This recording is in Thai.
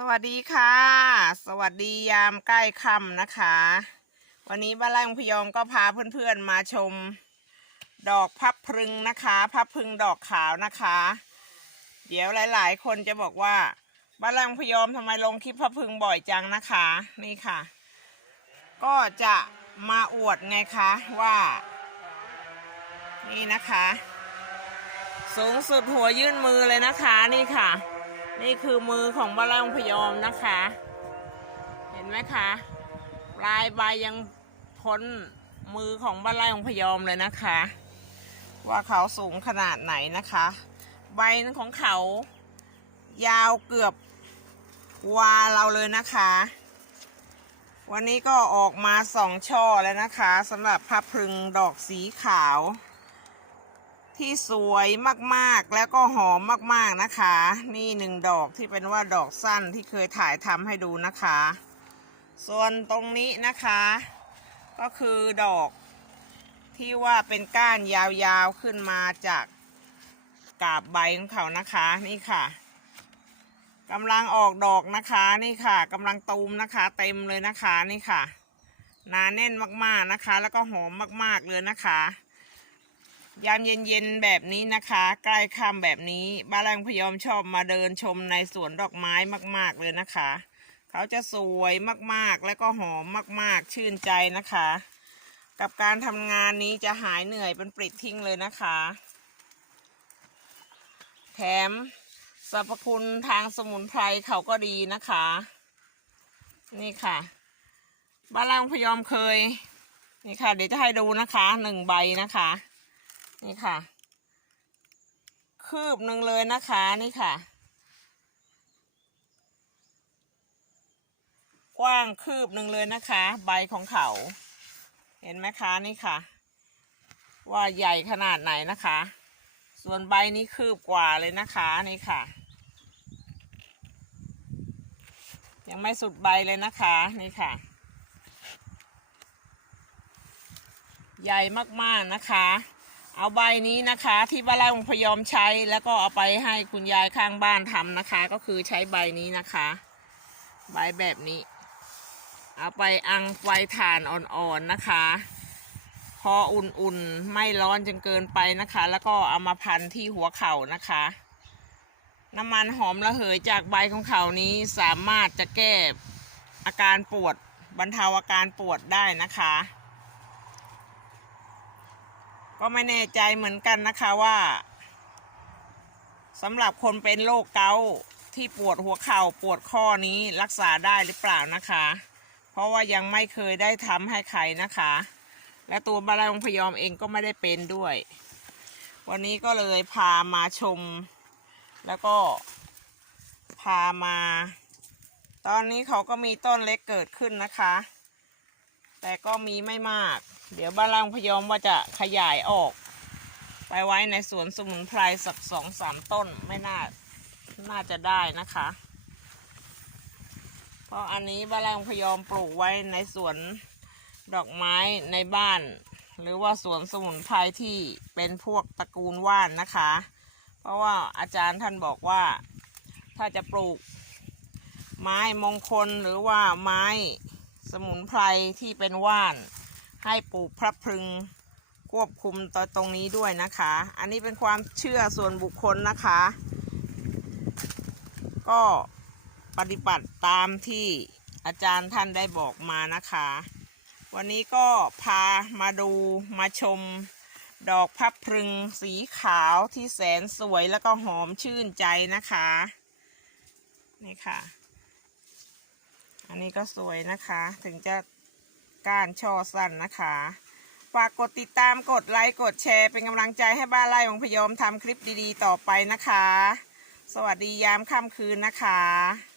สวัสดีค่ะ สวัสดียามใกล้ค่ำนะคะ วันนี้บ้านไร่ของพยอมก็พาเพื่อนๆมาชม ดอกพับพรึงนะคะพับพรึงดอกขาวนะคะ เดี๋ยวหลายๆ คนจะบอกว่าบ้านไร่ของพยอมทำไมลงคลิปพับพรึงบ่อยจังนะคะ นี่ค่ะ ก็จะมาอวดไงคะว่า นี่นะคะ สูงสุดหัวยื่นมือเลยนะคะนี่ค่ะ นี่คือมือของบานไร่องพยอมนะคะ เห็นไหมคะลายใบยังพ้นมือของบานไร่องพยอมเลยนะคะ ว่าเขาสูงขนาดไหนนะคะ ใบของเขา ยาวเกือบวาเราเลยนะคะ วันนี้ก็ออกมาสองช่อแล้วนะคะสำหรับพับพึงดอกสีขาว ที่สวยมากๆ แล้วก็หอมมากๆนะคะ นี่หนึ่งดอกที่เป็นว่าดอกสั้นที่เคยถ่ายทำให้ดูนะคะ ส่วนตรงนี้นะคะ ก็คือดอกที่ว่าเป็นก้านยาวๆขึ้นมาจากกาบใบของเขานะคะนี่ค่ะกำลังออกดอกนะคะนี่ค่ะกำลังตูมนะคะ เต็มเลยนะคะนี่ค่ะหนาแน่นมากๆนะคะ แล้วก็หอมมากๆเลยนะคะ ยามเย็นๆแบบนี้นะคะ ใกล้ค่ำแบบนี้บ้านแรงพยอมชอบมาเดินชมในสวนดอกไม้มาก ๆเลยนะคะ เขาจะสวยมากๆ แล้วก็หอมมากๆ ชื่นใจนะคะ กับการทำงานนี้จะหายเหนื่อยเป็นปลิดทิ้งเลยนะคะ แถมสรรพคุณทางสมุนไพรเขาก็ดีนะคะ นี่ค่ะบ้านแรงพยอมเคย นี่ค่ะ เดี๋ยวจะให้ดูนะคะหนึ่งใบนะคะ นี่ค่ะ คืบหนึ่งเลยนะคะนี่ค่ะ กว้างคืบหนึ่งเลยนะคะ ใบของเขา เห็นไหมคะนี่ค่ะ ว่าใหญ่ขนาดไหนนะคะ ส่วนใบนี้คืบกว่าเลยนะคะนี่ค่ะ ยังไม่สุดใบเลยนะคะนี่ค่ะใหญ่มาก ๆ นะคะ เอาใบนี้นะคะที่บ้านไร่องพยอมใช้แล้วก็เอาไปให้คุณยายข้างบ้านทำนะคะ ก็คือใช้ใบนี้นะคะ ใบแบบนี้ เอาไปอังไฟถ่านอ่อนๆนะคะ พออุ่นๆไม่ร้อนจนเกินไปนะคะ แล้วก็เอามาพันที่หัวเข่านะคะ น้ำมันหอมระเหยจากใบของเขานี้สามารถจะแก้อาการปวดบรรเทาอาการปวดได้นะคะ ก็ไม่แน่ใจเหมือนกันนะคะว่าสำหรับคนเป็นโรคเกาต์ที่ปวดหัวเข่าปวดข้อนี้รักษาได้หรือเปล่านะคะ เพราะว่ายังไม่เคยได้ทำให้ใครนะคะ และตัวบาลองพยอมเองก็ไม่ได้เป็นด้วย วันนี้ก็เลยพามาชม แล้วก็พามา ตอนนี้เขาก็มีต้นเล็กเกิดขึ้นนะคะ แต่ก็มีไม่มาก เดี๋ยวบ้านล่างพยอมว่าจะขยายออก ไปไว้ในสวนสมุนไพรสักสองสามต้นไม่น่า น่าจะได้นะคะ เพราะอันนี้บ้านล่างพยอมปลูกไว้ในสวนดอกไม้ในบ้าน หรือว่าสวนสมุนไพรที่เป็นพวกตระกูลว่านนะคะ เพราะว่าอาจารย์ท่านบอกว่าถ้าจะปลูก ไม้มงคลหรือว่าไม้สมุนไพรที่เป็นว่าน ให้ปลูกพระพรึงควบคุมตตรงนี้ด้วยนะคะ อันนี้เป็นความเชื่อส่วนบุคคลนะคะ ก็ปฏิบัติตามที่อาจารย์ท่านได้บอกมานะคะ วันนี้ก็พามาดูมาชมดอกพับพรึงสีขาวที่แสนสวยแล้วก็หอมชื่นใจนะคะ นี่ค่ะ อันนี้ก็สวยนะคะถึงจะ การช่อสั้นนะคะฝากกดติดตามกดไลค์กดแชร์เป็นกำลังใจให้บ้านไร่ของพยอมทำคลิปดีๆ ต่อไปนะคะ สวัสดียามค่ำคืนนะคะ